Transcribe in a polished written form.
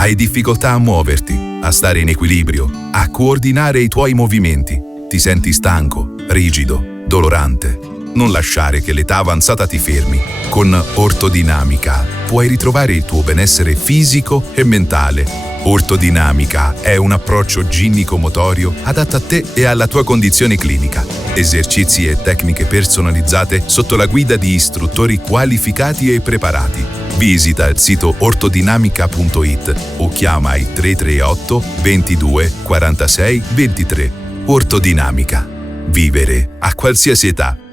Hai difficoltà a muoverti, a stare in equilibrio, a coordinare i tuoi movimenti. Ti senti stanco, rigido, dolorante. Non lasciare che l'età avanzata ti fermi. Con Ortodinamica puoi ritrovare il tuo benessere fisico e mentale. Ortodinamica è un approccio ginnico-motorio adatto a te e alla tua condizione clinica. Esercizi e tecniche personalizzate sotto la guida di istruttori qualificati e preparati. Visita il sito ortodinamica.it o chiama il 338 22 46 23. Ortodinamica. Vivere a qualsiasi età.